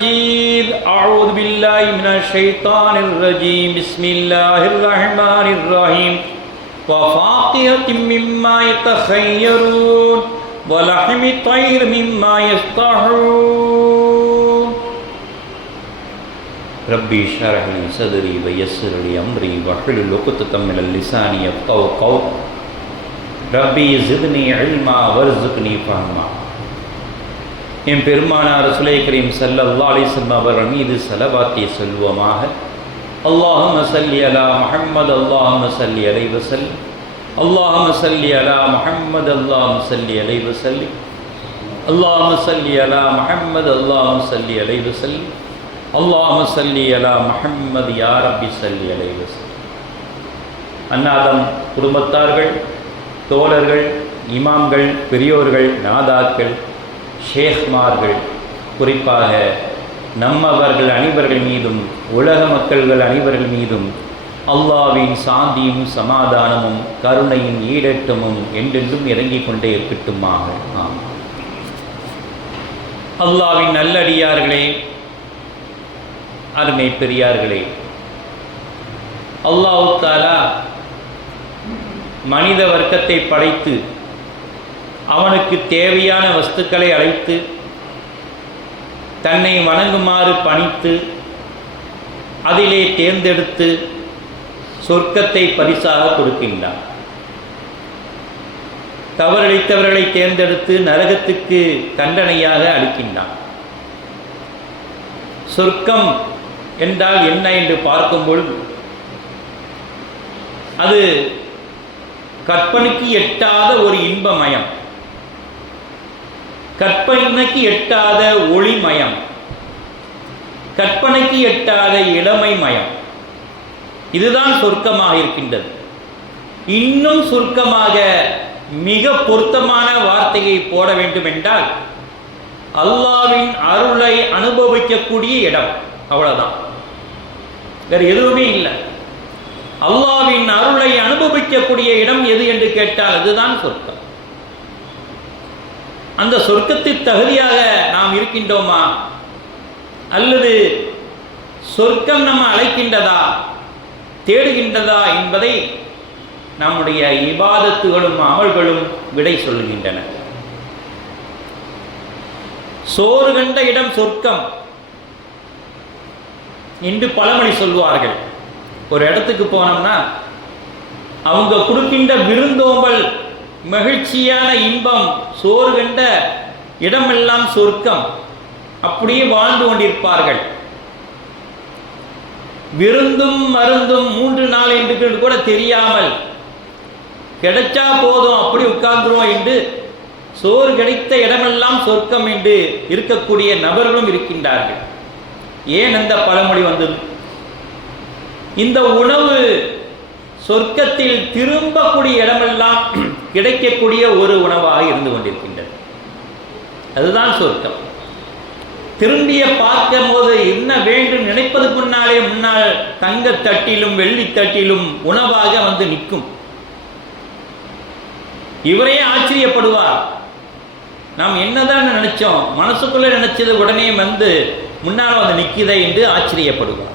اعوذ باللہ من الشیطان الرجیم بسم اللہ الرحمن الرحیم وفاقیت مما یتخیرون ولحم طیر مما یستحرون ربی شرح لی صدری ویسر لی امری وحل لکتت من اللسانی قو قو ربی زدنی علما ورزقنی فہمہ என் பெருமானார் சுலை கரீம் சல்லல்லா அலிசல்லம் அவர்கள் மீது செலவாத்திய சொல்வோமாக. அல்லாஹும் சல்லி அலா முஹம்மது அல்லாஹும் சல்லி அலை வசல் அல்லாஹும் சல்லி அலா முஹம்மது அல்லாஹ் சல்லி அலை வசல்லி அல்லாஹும் சல்லி அலா முஹம்மது அல்லாஹ் சல்லி அலை வசல்லி அல்லாஹும் சல்லி அலா முஹம்மது யார் ரப்பி சல்லி அலை வசல் அன்னாதம் குடும்பத்தார்கள் தோழர்கள் இமாம்கள் பெரியோர்கள் நாதாக்கள் ஷேக்மார்கள். குறிப்பாக நம்மவர்கள் அனைவர்கள் மீதும் உலக மக்கள்கள் அனைவர்கள் மீதும் அல்லாவின் சாந்தியும் சமாதானமும் கருணையும் ஈடட்டமும் என்றென்றும் இறங்கிக் கொண்டே இருக்கட்டுமாக. ஆம். அல்லாவின் நல்லடியார்களே அருமை பெரியார்களே அல்லாஹு தாலா மனித வர்க்கத்தை படைத்து அவனுக்கு தேவையான வஸ்துக்களை அழைத்து தன்னை வணங்குமாறு பணித்து அதிலே தேர்ந்தெடுத்து சொர்க்கத்தை பரிசாக கொடுக்கின்றான். தவறளித்தவர்களை தேர்ந்தெடுத்து நரகத்துக்கு தண்டனையாக அளிக்கின்றான். சொர்க்கம் என்றால் என்ன என்று பார்க்கும் பொழுது அது கற்பனைக்கு எட்டாத ஒரு இன்பமயம். கற்பனைக்கு எட்டாத ஒளிமயம். கற்பனைக்கு எட்டாத இளமை மயம் இதுதான் சொர்க்கமாக இருக்கின்றது. இன்னும் சுருக்கமாக மிக பொருத்தமான வார்த்தையை போட வேண்டும் என்றால் அல்லாவின் அருளை அனுபவிக்கக்கூடிய இடம் அவ்வளவுதான். வேறு எதுவுமே இல்லை. அல்லாவின் அருளை அனுபவிக்கக்கூடிய இடம் எது என்று கேட்டால் அதுதான் சொர்க்கம். அந்த சொர்க்கத்திற்கு தகுதியாக நாம் இருக்கின்றோமா? அல்லது சொர்க்கம் நம்ம அழைக்கின்றதா? தேடுகின்றதா என்பதை நம்முடைய இபாதத்துகளும் அமல்களும் விடை சொல்கின்றன. சோறு கண்ட இடம் சொர்க்கம் என்று பழமொழி சொல்வார்கள். ஒரு இடத்துக்கு போனோம்னா அவங்க கொடுக்கின்ற விருந்தோம்பல் மகிழ்ச்சியான இன்பம் சோறு கண்ட இடமெல்லாம் சொர்க்கம். அப்படியே வாழ்ந்து கொண்டிருப்பார்கள். விருந்தும் மருந்தும் மூன்று நாள் என்று கூட தெரியாமல் கிடைச்சா போதும் அப்படி உட்கார்ந்துருவோம் என்று சோறு கிடைத்த இடமெல்லாம் சொர்க்கம் என்று இருக்கக்கூடிய நபர்களும் இருக்கின்றார்கள். ஏன் அந்த பழமொழி வந்தது? இந்த உணவு சொர்க்கத்தில் திரும்பக்கூடிய இடமெல்லாம் கிடைக்கக்கூடிய ஒரு உணவாக இருந்து கொண்டிருக்கின்றது. அதுதான் சொர்க்கம். திரும்பிய பார்க்கும் போது என்ன வேண்டும் நினைப்பதுக்கு முன்னாலே முன்னால் தங்க தட்டிலும் வெள்ளி தட்டிலும் உணவாக வந்து நிற்கும். இவரே ஆச்சரியப்படுவார். நாம் என்னதான் நினைச்சோம்? மனசுக்குள்ள நினைச்சது உடனே வந்து முன்னால் வந்து நிற்கிதை என்று ஆச்சரியப்படுவார்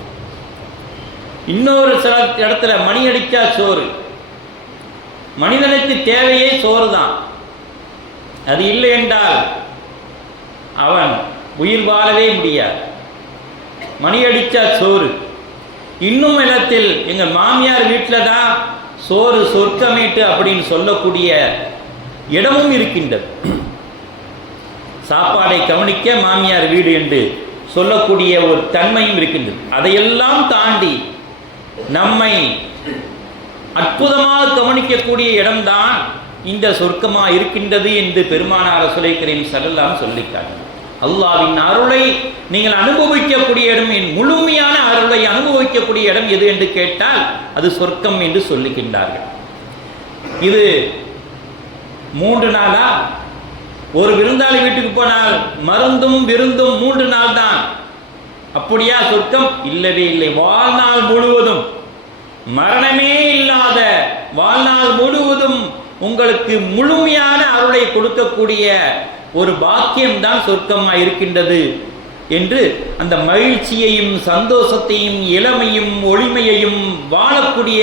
இன்னொரு சில இடத்துல மணி அடித்தா சோறு. மனிதனுக்கு தேவையே சோறு தான் அது இல்லை என்றால் அவன் உயிர் வாழவே முடியாது. மணி அடித்தா சோறு. இன்னும் இடத்தில் எங்கள் மாமியார் வீட்டில் தான் சோறு சொர்க்கமேட்டு அப்படின்னு சொல்லக்கூடிய இடமும் இருக்கின்றது. சாப்பாடை கவனிக்க மாமியார் வீடு என்று சொல்லக்கூடிய ஒரு தன்மையும் இருக்கின்றது. அதையெல்லாம் தாண்டி நம்மை அற்புதமாக கவனிக்கக்கூடிய இடம்தான் இந்த சொர்க்கமாக இருக்கின்றது என்று பெருமானார் சுலைக்கரின் சடலாம் சொல்லிட்டாங்க அல்லாவின் அருளை நீங்கள் அனுபவிக்கக்கூடிய இடம் என் முழுமையான அருளை அனுபவிக்கக்கூடிய இடம் எது என்று கேட்டால் அது சொர்க்கம் என்று சொல்லுகின்றார்கள். இது மூன்று நாளா? ஒரு விருந்தாளி வீட்டுக்கு போனால் மருந்தும் விருந்தும் மூன்று நாள் தான் அப்படியா சொர்க்கம்? இல்லவே இல்லை. வாழ்நாள் முழுவதும். மரணமே இல்லாத வாழ்நாள் முழுவதும் உங்களுக்கு முழுமையான அருளை கொடுக்கக்கூடிய ஒரு பாக்கியம்தான் சொர்க்கமாக இருக்கின்றது என்று அந்த மகிழ்ச்சியையும் சந்தோஷத்தையும் இளமையும் ஒளிமையையும் வாழக்கூடிய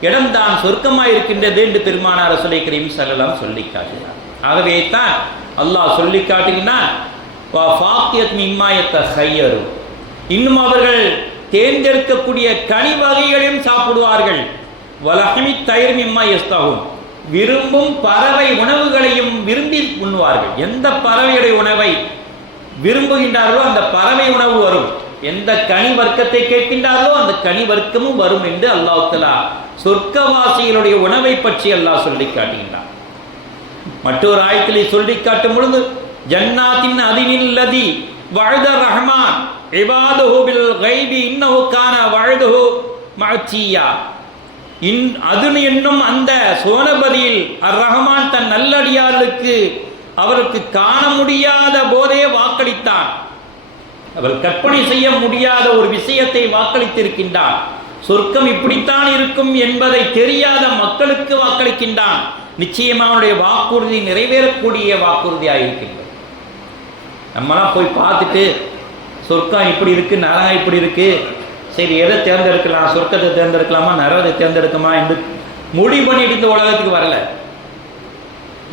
இடம்தான் சொர்க்கமாக இருக்கின்றது என்று பெருமானார் ரசூலை கரீம் ஸல்லல்லாஹு சொல்லி காட்டினார். ஆகவே தான் அல்லாஹ் சொல்லி காட்டுகிறான் இன்னும் அவர்கள் தேர்ந்தெடுக்கக்கூடிய கனி வகைகளையும் சாப்பிடுவார்கள். வலஹமி தயிர் மிம்மா எஸ்தாகும் விரும்பும் பறவை உணவுகளையும் விரும்பி உண்ணுவார்கள். எந்த பறவையுடைய உணவை விரும்புகின்றார்களோ அந்த பறவை உணவு வரும். எந்த கனி வர்க்கத்தை கேட்கின்றார்களோ அந்த கனி வர்க்கமும் வரும் என்று அல்லாஹலா சொர்க்கவாசிகளுடைய உணவை பற்றி அல்லாஹ் சொல்லி காட்டுகின்றார் மற்றொரு ஆயத்திலே சொல்லி காட்டும் பொழுது ஜன்னாத்தின் அதினில்லதி வழுத ரஹ்மான் இபாதுஹு பில் கைபி இன்னஹு கான வாழ்துஹு மஅச்சியா இன் அது என்னும் அந்த சோனபதியில் அர் ரஹ்மான் தன் நல்லடியார்களுக்கு அவருக்கு காண முடியாத போதே வாக்களித்தான். அவர் கற்பனை செய்ய முடியாத ஒரு விஷயத்தை வாக்களித்திருக்கின்றான். சொர்க்கம் இப்படித்தான் இருக்கும் என்பதை தெரியாத மக்களுக்கு வாக்களிக்கின்றான். நிச்சயமா அவனுடைய வாக்குறுதி நிறைவேறக்கூடிய வாக்குறுதியாக இருக்கின்றது நம்மலாம் போய் பார்த்துட்டு சொர்க்கம் இப்படி இருக்கு நரகம் இப்படி இருக்கு. சரி எதை தேர்ந்தெடுக்கலாம்? சொர்க்கத்தை தேர்ந்தெடுக்கலாமா? நரகத்தை தேர்ந்தெடுக்கமா என்று முடிவு பண்ணிட்டு இந்த உலகத்துக்கு வரல.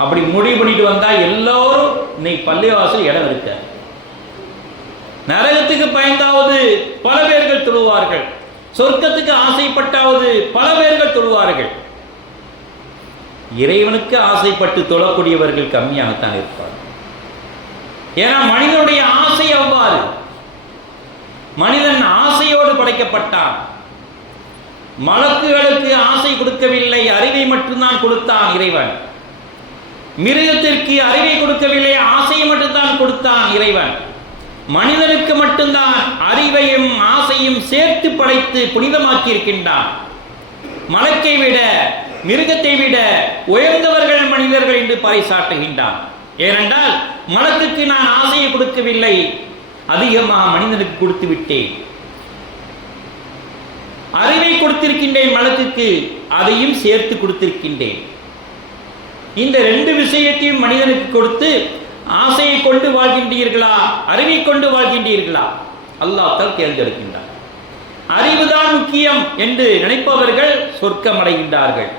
அப்படி முடிவு பண்ணிட்டு வந்தா எல்லோரும் இன்னைக்கு பள்ளிவாசல் இடம் இருக்க நரகத்துக்கு பயந்தாவது பல பேர்கள் தொழுவார்கள். சொர்க்கத்துக்கு ஆசைப்பட்டாவது பல பேர்கள் தொழுவார்கள். இறைவனுக்கு ஆசைப்பட்டு தொழக்கூடியவர்கள் கம்மியாகத்தான் இருப்பார்கள் ஏன்னா மனிதனுடைய ஆசை அவ்வாறு. மனிதன் ஆசையோடு படைக்கப்பட்டான். மலக்குகளுக்கு ஆசை கொடுக்கவில்லை அறிவை மட்டும்தான் கொடுத்தான் இறைவன். மிருகத்திற்கு அறிவை கொடுக்கவில்லை ஆசையை மட்டும்தான் கொடுத்தான் இறைவன். மனிதனுக்கு மட்டும்தான் அறிவையும் ஆசையும் சேர்த்து படைத்து புனிதமாக்கி இருக்கின்றான் மலக்கை விட மிருகத்தை விட உயர்ந்தவர்கள் மனிதர்கள் என்று பறைசாட்டுகின்றான் ஏனென்றால் மலக்குக்கு நான் ஆசையை கொடுக்கவில்லை அதிகமாக மனிதனுக்கு கொடுத்து விட்டேன். அறிவை கொடுத்திருக்கின்றேன் மலக்குக்கு அதையும் சேர்த்து கொடுத்திருக்கின்றேன். இந்த ரெண்டு விஷயத்தையும் மனிதனுக்கு கொடுத்து ஆசையை கொண்டு வாழ்கின்றீர்களா அறிவை கொண்டு வாழ்கின்றீர்களா? அல்லாத்தால் தேர்ந்தெடுக்கின்றார் அறிவுதான் முக்கியம் என்று நினைப்பவர்கள் சொர்க்கம் அடைகின்றார்கள்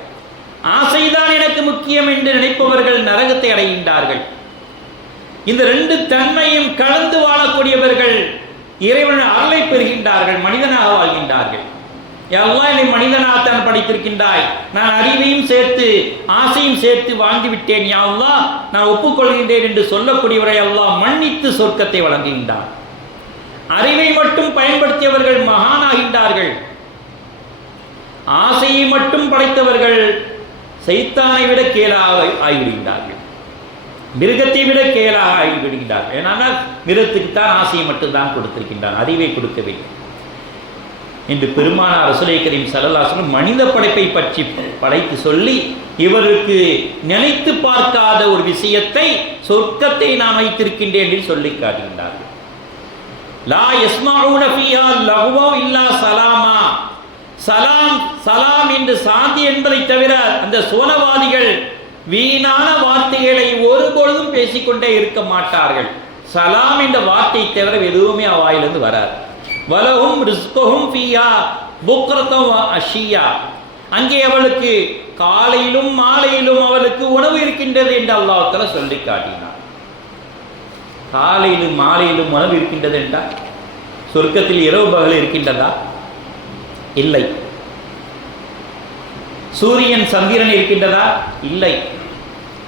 ஆசைதான் எனக்கு முக்கியம் என்று நினைப்பவர்கள் நரகத்தை அடைகின்றார்கள். இந்த ரெண்டு தன்மையும் கலந்து வாழக்கூடியவர்கள் இறைவன் அருளை பெறுகின்றார்கள் மனிதனாக வாழ்கின்றார்கள். எல்லாம் என்னை மனிதனாகத்தான் படைத்திருக்கின்றாய். நான் அறிவையும் சேர்த்து ஆசையும் சேர்த்து வாழ்ந்து விட்டேன். யாவ்லா நான் ஒப்புக்கொள்கின்றேன் என்று சொல்லக்கூடியவரை எல்லாம் மன்னித்து சொர்க்கத்தை வழங்குகின்றார். அறிவை மட்டும் பயன்படுத்தியவர்கள் மகானாகின்றார்கள். ஆசையை மட்டும் படைத்தவர்கள் சைத்தானை விட கேளாக ஆகிவிடுகின்றார்கள். மிருகத்தை விட கேளாக ஆகிவிடுகின்றார்கள். ஏன்னா மிருகத்துக்கு தான் ஆசையை மட்டும்தான் கொடுத்திருக்கின்றான். அறிவை கொடுக்கவில்லை. என்று பெருமானார் ரசுலை கரீம் சல்லல்லாசனம் மனித படைப்பை பற்றி படைத்து சொல்லி இவருக்கு நினைத்து பார்க்காத ஒரு விஷயத்தை சொர்க்கத்தை நான் வைத்திருக்கின்றேன் என்று சொல்லி காட்டுகின்றார்கள். லா எஸ்மாவுன ஃபியா லஹ்வா இல்லா சலாமா. சலாம் சலாம் என்று சாந்தி என்பதை தவிர அந்த சோனவாதிகள் வீணான வார்த்தைகளை ஒருபொழுதும் பேசிக்கொண்டே இருக்க மாட்டார்கள். சலாம் என்ற வார்த்தை தவிர எதுவுமே வாயிலிருந்து வராது. வலகும் ரிஸ்கஹும் ஃபியா புக்ரத்தம் அஷியா. அங்கே அவளுக்கு காலையிலும் மாலையிலும் அவளுக்கு உணவு இருக்கின்றது என்று அல்லாஹால சொல்லி காட்டினார் காலையிலும் மாலையிலும் உணவு இருக்கின்றது என்றால் சொர்க்கத்தில் இரவு பகல் இருக்கின்றதா? இல்லை. சூரியன் சந்திரன் இருக்கின்றதா? இல்லை.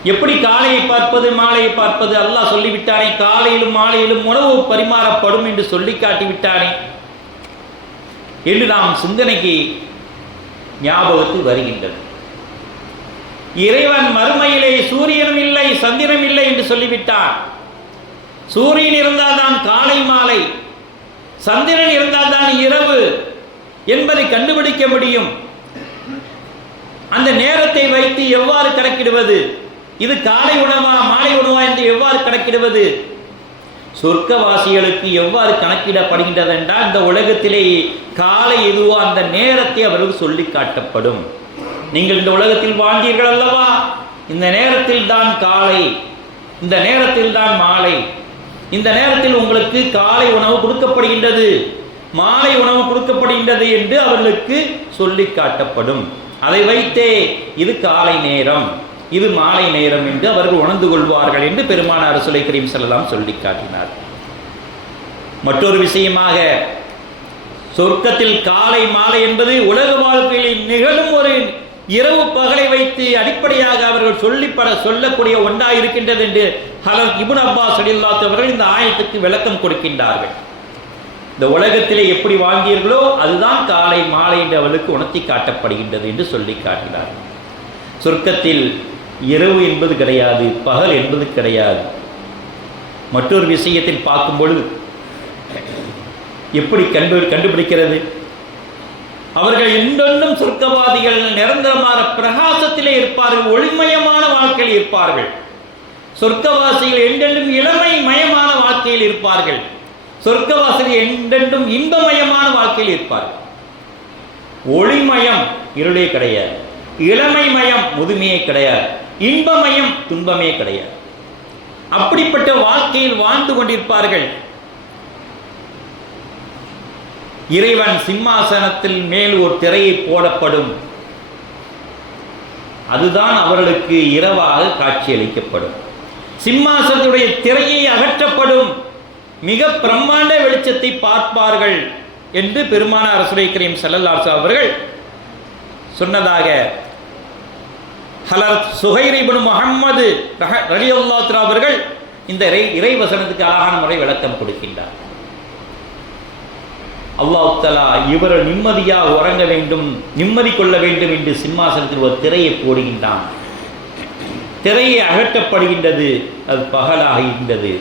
எப்படி காலையை பார்ப்பது மாலையை பார்ப்பது? அல்லாஹ் சொல்லிவிட்டானே காலையிலும் மாலையிலும் உணவு பரிமாறப்படும் என்று சொல்லி காட்டிவிட்டானே. என்று நாம் சிந்தனைக்கு ஞாபகத்தில் வருகின்றது. இறைவன் மறுமையிலே சூரியனும் இல்லை சந்திரனும் இல்லை என்று சொல்லிவிட்டார் சூரியன் இருந்தால்தான் காலை மாலை. சந்திரன் இருந்தால்தான் இரவு. என்பதை கண்டுபிடிக்க முடியும். அந்த நேரத்தை வைத்து எவ்வாறு கணக்கிடுவது? இது காலை உணவா மாலை உணவா என்று எவ்வாறு கணக்கிடுவது? சொர்க்கவாசிகளுக்கு எவ்வாறு கணக்கிடப்படுகின்றது என்றால் இந்த உலகத்திலே காலை எதுவோ அந்த நேரத்தை அவர்களுக்கு சொல்லி காட்டப்படும். நீங்கள் இந்த உலகத்தில் வாழ்ந்தீர்கள் அல்லவா? இந்த நேரத்தில் தான் காலை இந்த நேரத்தில் தான் மாலை இந்த நேரத்தில் உங்களுக்கு காலை உணவு கொடுக்கப்படுகின்றது. மாலை உணவு கொடுக்கப்படுகின்றது என்று அவர்களுக்கு சொல்லி காட்டப்படும். அதை வைத்தே இது காலை நேரம். இது மாலை நேரம் என்று அவர்கள் உணர்ந்து கொள்வார்கள் என்று பெருமானார் சுலை கரீம் செல்லலாம் சொல்லி காட்டினார். மற்றொரு விஷயமாக சொர்க்கத்தில் காலை மாலை என்பது உலக வாழ்க்கையில் நிகழும் ஒரு இரவு பகலை வைத்து அடிப்படையாக அவர்கள் சொல்லிப்பட சொல்லக்கூடிய ஒன்றாக இருக்கின்றது என்று ஹலர் இபுன் அப்பாஸ் அலில்லாத் அவர்கள் இந்த ஆயத்துக்கு விளக்கம் கொடுக்கின்றார்கள். இந்த உலகத்திலே எப்படி வாழ்ந்தீர்களோ அதுதான் காலை மாலை என்று அவளுக்கு உணர்த்தி காட்டப்படுகின்றது என்று சொல்லி காட்டினார். சொர்க்கத்தில் இரவு என்பது கிடையாது பகல் என்பது கிடையாது. மற்றொரு விஷயத்தில் பார்க்கும் பொழுது எப்படி கண்டு கண்டுபிடிக்கிறது? அவர்கள் இன்னொன்றும் சொர்க்கவாதிகள் நிரந்தரமான பிரகாசத்திலே இருப்பார்கள் ஒளிமயமான வாழ்க்கையில் இருப்பார்கள். சொர்க்கவாசிகள் என்றென்றும் இளமை மயமான வாழ்க்கையில் இருப்பார்கள். சொர்க்கவாசிகள் என்றென்றும் இன்பமயமான வாழ்க்கையில் இருப்பார்கள். ஒளிமயம் இருளே கிடையாது. இளமை மயம் முதுமையே கிடையாது. இன்பமயம் துன்பமே கிடையாது. அப்படிப்பட்ட வாழ்க்கையில் வாழ்ந்து கொண்டிருப்பார்கள். இறைவன் சிம்மாசனத்தில் மேல் ஒரு திரையை போடப்படும். அதுதான் அவர்களுக்கு இரவாக காட்சியளிக்கப்படும். சிம்மாசனத்துடைய திரையை அகற்றப்படும். மிக பிரம்மாண்ட வெளிச்சத்தை பார்ப்பார்கள் என்று பெருமான அரசுரை கரீம் செல்லல்லாசா அவர்கள் சொன்னதாக ஹலர் சுஹைரிபுன் முகம்மது ரலியுல்லாத்ரா அவர்கள் இந்த இறை இறைவசனத்துக்கு அழகான முறை விளக்கம் கொடுக்கின்றார். அல்லாஹலா இவர் நிம்மதியாக உறங்க வேண்டும் நிம்மதி கொள்ள வேண்டும் என்று சிம்மாசனத்தில் ஒரு திரையை போடுகின்றான். திரையை அகற்றப்படுகின்றது அது பகலாகின்றது.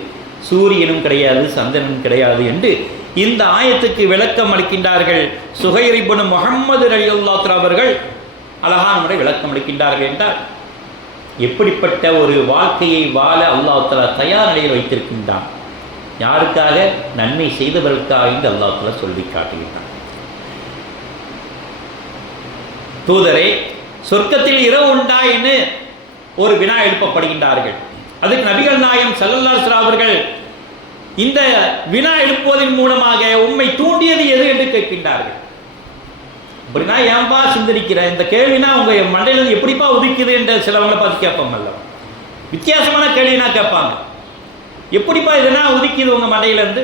சூரியனும் கிடையாது சந்திரனும் கிடையாது என்று இந்த ஆயத்துக்கு விளக்கம் அளிக்கின்றார்கள். சுகைரிபனு முகமது ரலியுல்லாத்ரா அவர்கள் அழகான முறை விளக்கம் அளிக்கின்றார்கள் என்றால் எப்படிப்பட்ட ஒரு வாழ்க்கையை வாழ அல்லாஹாலா தயார் நிலையில் வைத்திருக்கின்றான்? யாருக்காக? நன்மை செய்தவர்களுக்காக என்று அல்லாஹாலா சொல்லி காட்டுகின்றான். தூதரே சொர்க்கத்தில் இரவு உண்டா என்று ஒரு வினா எழுப்பப்படுகின்றார்கள். அதுக்கு நபிகள் நாயம் சல்லல்லாஸ்ரா அவர்கள் இந்த வினா எழுப்புவதன் மூலமாக உண்மை தூண்டியது எது என்று கேட்கின்றார்கள். அப்படின்னா ஏன்பா சிந்தரிக்கிற இந்த கேள்வினா உங்க மண்டையில எப்படிப்பா உதிக்குது என்று சிலவங்களை பார்த்து கேட்பாங்கல்ல வித்தியாசமான கேள்வினா கேட்பாங்க. எப்படிப்பா இதுனா உதிக்குது உங்க மண்டையில இருந்து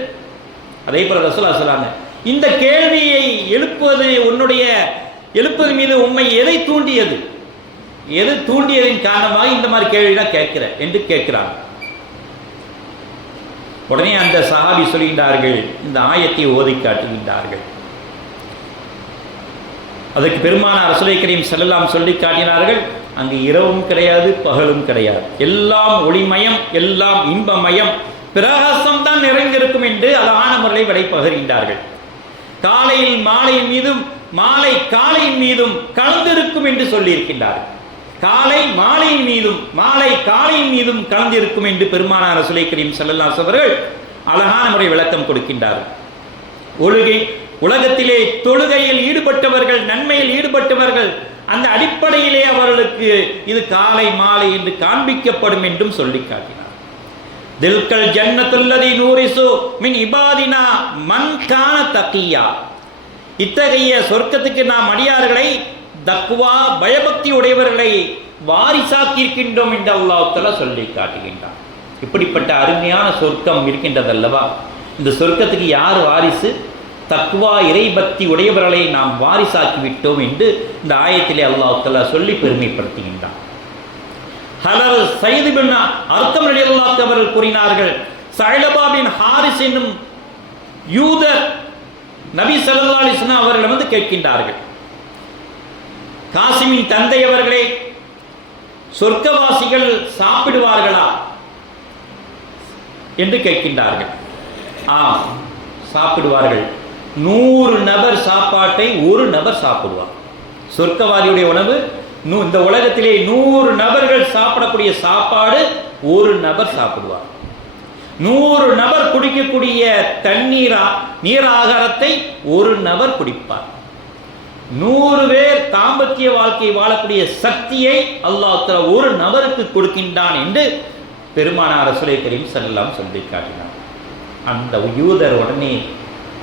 அதே போல ரசூலா சொல்லாங்க இந்த கேள்வியை எழுப்புவது உன்னுடைய எழுப்பது மீது உண்மை எதை தூண்டியது? எது தூண்டியதின் காரணமாக இந்த மாதிரி கேள்விதான் கேட்கிற என்று கேட்கிறாங்க உடனே அந்த சஹாபி சொல்கின்றார்கள் இந்த ஆயத்தை ஓதி காட்டுகின்றார்கள். அதற்கு பெருமான அரசுரை கரீம் செல்லலாம் சொல்லி காட்டினார்கள் அங்கு இரவும் கிடையாது பகலும் கிடையாது. எல்லாம் ஒளிமயம் எல்லாம் இன்பமயம் பிரகாசம் தான் நிறைந்திருக்கும் என்று அழகான முறையை விடை பகிர்கின்றார்கள் காலையில் மாலையின் மீதும் மாலை காலையின் மீதும் கலந்திருக்கும் என்று சொல்லியிருக்கின்றார்கள். காலை மாலையின் மீதும் மாலை காலையின் மீதும் கலந்திருக்கும் என்று பெருமானார் ரசுலை கரீம் செல்லல்லாஸ் அவர்கள் அழகான முறை விளக்கம் கொடுக்கின்றார். ஒழுகை உலகத்திலே தொழுகையில் ஈடுபட்டவர்கள் நன்மையில் ஈடுபட்டவர்கள் அந்த அடிப்படையிலே அவர்களுக்கு இது காலை மாலை என்று காண்பிக்கப்படும் என்றும் சொல்லி காட்டினார். தில்கல் ஜன்னத்துல்லதி நூரிசு மின் இபாதினா மன் கான தக்கியா. இத்தகைய சொர்க்கத்துக்கு நாம் அடியார்களை தக்குவா பயபக்தி உடையவர்களை வாரிசாக்கியிருக்கின்றோம் என்று அல்லாஹால சொல்லி காட்டுகின்றான். இப்படிப்பட்ட அருமையான சொர்க்கம் இருக்கின்றதல்லவா? இந்த சொர்க்கத்துக்கு யார் வாரிசு? தக்குவா இறைபக்தி உடையவர்களை நாம் வாரிசாக்கி விட்டோம் என்று இந்த ஆயத்திலே அல்லாஹால சொல்லி பெருமைப்படுத்துகின்றான். ஹலர் சைது பின் அர்த்தம் அவர்கள் கூறினார்கள் சைலபா பின் ஹாரிஸ் என்னும் யூதர் நபி சல்லா அலிஸ்னா அவர்களிடம் வந்து கேட்கின்றார்கள் காசிமின் தந்தை அவர்களே சொர்க்கவாசிகள் சாப்பிடுவார்களா என்று கேட்கின்றார்கள். ஆம் சாப்பிடுவார்கள். நூறு நபர் சாப்பாட்டை ஒரு நபர் சாப்பிடுவார். சொர்க்கவாதியுடைய உணவு நூ இந்த உலகத்திலே நூறு நபர்கள் சாப்பிடக்கூடிய சாப்பாடு ஒரு நபர் சாப்பிடுவார். நூறு நபர் குடிக்கக்கூடிய தண்ணீரா நீர் ஆகாரத்தை ஒரு நபர் குடிப்பார். நூறு பேர் தாம்பத்திய வாழ்க்கை வாழக்கூடிய சக்தியை அல்லாஹ் ஒரு நபருக்கு கொடுக்கின்றான் என்று பெருமானார் ரசுலை கரீம் செல்லாம் சொல்லி காட்டினார் அந்த யூதர் உடனே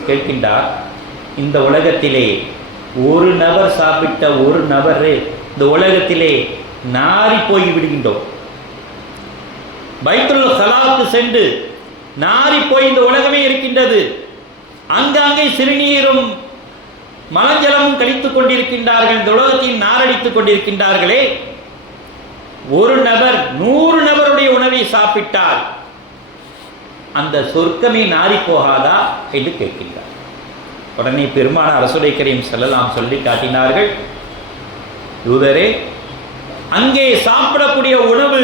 கேட்கின்றார் இந்த உலகத்திலே ஒரு நபர் சாப்பிட்ட ஒரு நபர் இந்த உலகத்திலே நாறி போய் விடுகின்றோம். பைத்துள்ள சலாத்து சென்று நாறி போய் இந்த உலகமே இருக்கின்றது. அங்காங்கே சிறுநீரும் மலஞ்சலமும் கழித்துக் கொண்டிருக்கின்றார்கள் இந்த உலகத்தில் நாரடித்துக் கொண்டிருக்கின்றார்களே. ஒரு நபர் நூறு நபருடைய உணவை சாப்பிட்டால் அந்த சொர்க்கமே நாரி போகாதா என்று கேட்கின்றார். உடனே பெருமான அரசுரை கரையும் செல்லலாம் சொல்லி காட்டினார்கள். யூதரே அங்கே சாப்பிடக்கூடிய உணவு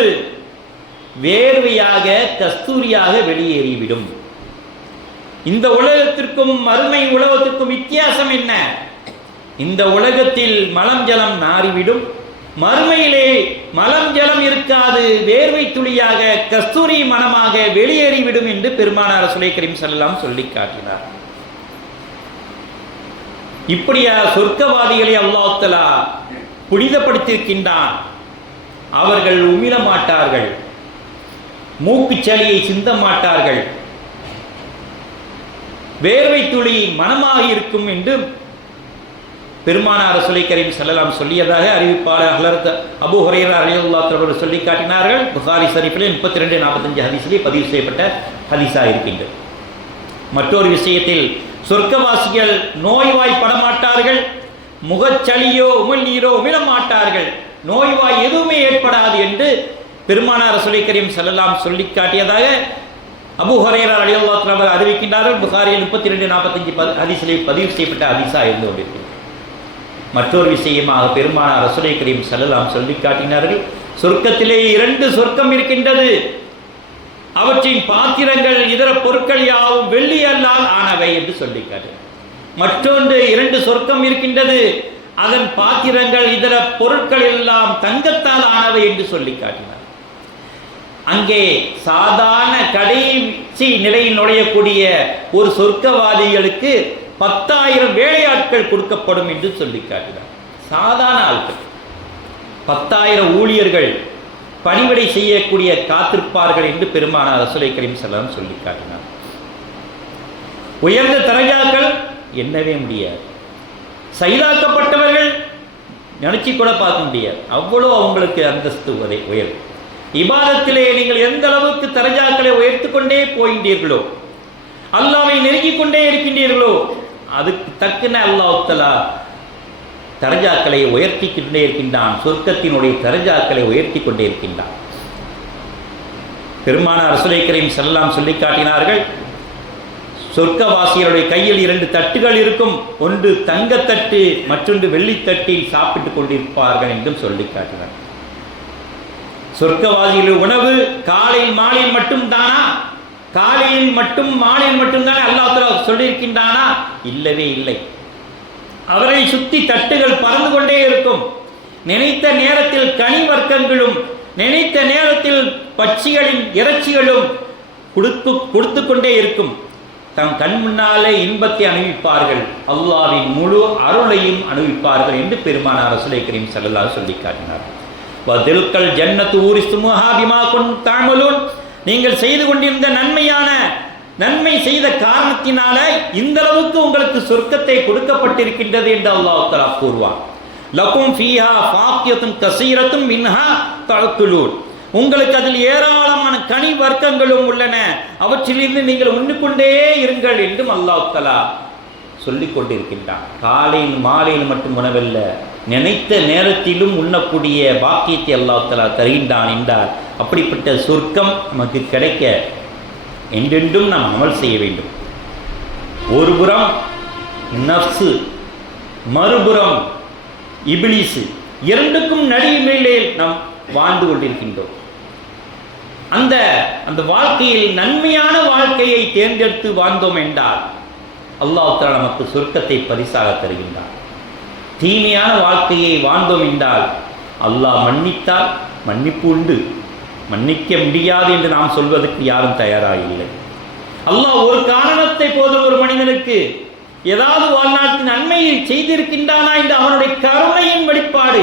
வேர்வையாக கஸ்தூரியாக வெளியேறிவிடும். இந்த உலகத்திற்கும் மறுமை உலகத்திற்கும் வித்தியாசம் என்ன? இந்த உலகத்தில் மலம் ஜலம் நாறிவிடும். மறுமையிலே மலம் ஜலம் இருக்காது. வேர்வை துளியாக கஸ்தூரி மனமாக வெளியேறிவிடும் என்று பெருமானார் சுலை கரீம் செல்லாம் சொல்லி காட்டினார். இப்படியா சொர்க்கவாதிகளை அல்லாத்தலா புனிதப்படுத்தியிருக்கின்றான். அவர்கள் உமிழ மாட்டார்கள். மூக்குச்சலியை சிந்த மாட்டார்கள். வேர்வை துளி மனமாக இருக்கும் என்று பெருமானார் சுலை கரீம் செல்லலாம் சொல்லியதாக அறிவிப்பாளர் ஹலர்த் அபு ஹுரேரா அலியுல்லா சொல்லி காட்டினார்கள். புகாரி ஷரீஃபில் முப்பத்தி ரெண்டு நாற்பத்தஞ்சு ஹதீஸிலே பதிவு செய்யப்பட்ட ஹதீஸாக இருக்கின்றது. மற்றொரு விஷயத்தில் சொர்க்கவாசிகள் நோய்வாய்ப்பட மாட்டார்கள் முகச்சளியோ உமிழ்நீரோ உமிழ மாட்டார்கள் நோய்வாய் எதுவுமே ஏற்படாது என்று பெருமானார் சுலை கரீம் செல்லலாம் சொல்லி காட்டியதாக அபு ஹுரேரா அவர் அறிவிக்கின்றார்கள் புகாரியில் முப்பத்தி ரெண்டு நாற்பத்தஞ்சு ஹதீஸிலே பதிவு செய்யப்பட்ட ஹதீஸா இருந்து கொண்டிருக்கிறது. மற்றொரு விஷயமாக பெருமானார் ரசுலை கரீம் செல்லலாம் சொல்லி காட்டினார்கள் சொர்க்கத்திலே இரண்டு சொர்க்கம் இருக்கின்றது. அவற்றின் பாத்திரங்கள் இதர பொருட்கள் யாவும் வெள்ளி அல்லால் ஆனவை என்று சொல்லி காட்டினார். மற்றொன்று இரண்டு சொர்க்கம் இருக்கின்றது. அதன் பாத்திரங்கள் இதர பொருட்கள் எல்லாம் தங்கத்தால் ஆனவை என்று சொல்லி காட்டினார். அங்கே சாதாரண கடைசி நிலையில் நுழையக்கூடிய ஒரு சொர்க்கவாதிகளுக்கு பத்தாயிரம் வேலையாட்கள் கொடுக்கப்படும் என்று சொல்லி காட்டினார் சாதாரண ஆட்கள். பத்தாயிரம் ஊழியர்கள் பணிவிடை செய்யக்கூடிய காத்திருப்பார்கள் என்று பெருமானார் ரசுலை கரீம் செல்லம் சொல்லி காட்டினார். உயர்ந்த தரஜாக்கள் எண்ணவே முடியாது. செயலாக்கப்பட்டவர்கள் நினச்சி கூட பார்க்க முடியாது. அவ்வளோ அவங்களுக்கு அந்தஸ்து உதை உயர்வு. இபாதத்திலே நீங்கள் எந்த அளவுக்கு தரஜாக்களை உயர்த்து கொண்டே போகின்றீர்களோ அல்லாவை நெருங்கிக் கொண்டே இருக்கின்றீர்களோ அதுக்கு தக்கன அல்லாஹலா தரஜாக்களை உயர்த்தி கொண்டே இருக்கின்றான். சொர்க்கத்தினுடைய தரஜாக்களை உயர்த்தி கொண்டே இருக்கின்றான். பெருமானார் ரசுலை கரீம் செல்லாம் சொல்லி காட்டினார்கள் சொர்க்கவாசிகளுடைய கையில் இரண்டு தட்டுகள் இருக்கும். ஒன்று தங்கத்தட்டு மற்றொன்று வெள்ளித்தட்டில் சாப்பிட்டுக் கொண்டிருப்பார்கள் என்றும் சொல்லி காட்டினார் சொர்க்கவாசிகள் உணவு காலையில் மாலையில் மட்டும் தானா காலையில் மட்டும் மாலையில் மட்டும்தானே அல்லாஹ் சொல்லியிருக்கின்றானா? இல்லவே இல்லை. அவரை சுத்தி தட்டுகள் பறந்து கொண்டே இருக்கும். நினைத்த நேரத்தில் கனி வர்க்கங்களும் நினைத்த நேரத்தில் பட்சிகளின் இறைச்சிகளும் கொடுத்து கொடுத்து கொண்டே இருக்கும். தம் கண் முன்னாலே இன்பத்தை அனுபவிப்பார்கள். அல்லாவின் முழு அருளையும் அனுபவிப்பார்கள் என்று பெருமானார் ரசுலை கரீம் சல்லல்லா சொல்லி காட்டினார். வதில்கல் ஜன்னத்து ஊரிஸ்துமுஹா பிமா கொன் தாமலூன். நீங்கள் செய்து கொண்டிருந்த நன்மையான நன்மை செய்த காரணத்தினால இந்த அளவுக்கு உங்களுக்கு சொர்க்கத்தை கொடுக்கப்பட்டிருக்கின்றது என்று அல்லாஹ் தலா கூறுவான். லக்கும் ஃபீஹா ஃபாக்கியத்தும் கசீரத்தும் மின்ஹா தழக்குலூர் உங்களுக்கு அதில் ஏராளமான கனி வர்க்கங்களும் உள்ளன. அவற்றிலிருந்து நீங்கள் உண்ணிக்கொண்டே இருங்கள் என்றும் அல்லாஹ் தலா சொல்லிக் கொண்டிருக்கின்றான் காலையில் மாலையில் மட்டும் உணவில்லை. நினைத்த நேரத்திலும் உண்ணக்கூடிய பாக்கியத்தை அல்லாஹ் தலா தருகின்றான் என்றால் அப்படிப்பட்ட சொர்க்கம் நமக்கு கிடைக்க என்றென்றும் நாம் அமல் செய்ய வேண்டும். ஒரு புறம் நஃப்ஸு மறுபுறம் இபிலிசு இரண்டுக்கும் நடுவிலே நாம் வாழ்ந்து கொண்டிருக்கின்றோம். அந்த அந்த வாழ்க்கையில் நன்மையான வாழ்க்கையை தேர்ந்தெடுத்து வாழ்ந்தோம் என்றால் அல்லாஹ் நமக்கு சொர்க்கத்தை பரிசாக தருகின்றார் தீமையான வாழ்க்கையை வாழ்ந்தோம் என்றால் அல்லாஹ் மன்னித்தால் மன்னிப்பு உண்டு. மன்னிக்க முடியாது என்று நாம் சொல்வதற்கு யாரும் தயாராக இல்லை. அல்லாஹ் ஒரு காரணத்தை போதும் ஒரு மனிதனுக்கு ஏதாவது வாழ்நாட்டின் நன்மையை செய்திருக்கின்றானா என்று அவனுடைய கருணையின் வெளிப்பாடு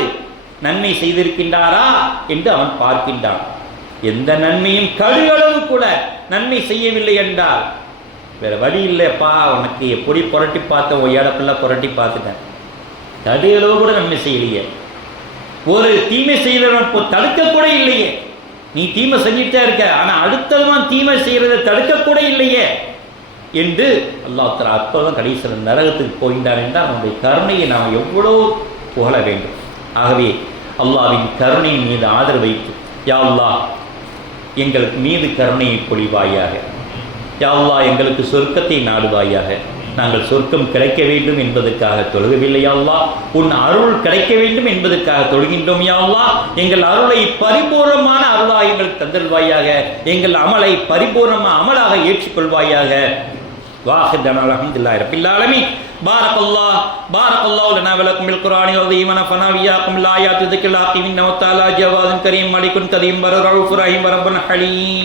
நன்மை செய்திருக்கின்றாரா என்று அவன் பார்க்கின்றான். எந்த நன்மையும் கடுகளவு கூட நன்மை செய்யவில்லை என்றால் வேற வழி இல்லைப்பா உனக்கு எப்படி புரட்டி பார்த்தேன் உன் புரட்டி பார்த்துட்டேன். தடையளவு கூட நன்மை செய்யலையே. ஒரு தீமை செய்கிறவன் இப்போ தடுக்க கூட இல்லையே. நீ தீமை செஞ்சுட்டே இருக்க ஆனால் அடுத்தவன் தீமை செய்கிறத தடுக்க கூட இல்லையே என்று அல்லாஹ் தலா அப்பதான் கடைசியில் நரகத்துக்கு போகின்றான் என்றால் அவனுடைய கருணையை நாம் எவ்வளோ புகழ வேண்டும். ஆகவே அல்லாவின் கருணையின் மீது ஆதரவு வைத்து யா எங்களுக்கு மீது கருணையை பொழிவாயாக. யா எங்களுக்கு சொர்க்கத்தை நாடுவாயாக. நாங்கள் சொர்க்கம் கிடைக்க வேண்டும் என்பதற்காக தொழுகவில்லை யா அல்லாஹ் உன் அருள் கிடைக்க வேண்டும் என்பதற்காக தொழுகின்றோம் யா அல்லாஹ் எங்கள் அருளை பரிபூர்ணமான அருளாக எங்களுக்கு தந்தல்வாயாக எங்கள் அமலை பரிபூர்ணமான அமலாக ஏற்றுக்கொள்வாயாக واخر دعوانا الحمد لله رب العالمين بارك الله بارك الله لنا ولكم بالقران العظيم ونفعنا واياكم بالايات ذكر الحكيم انه تعالى جواد كريم ملك كريم بر رؤوف رحيم ورب حليم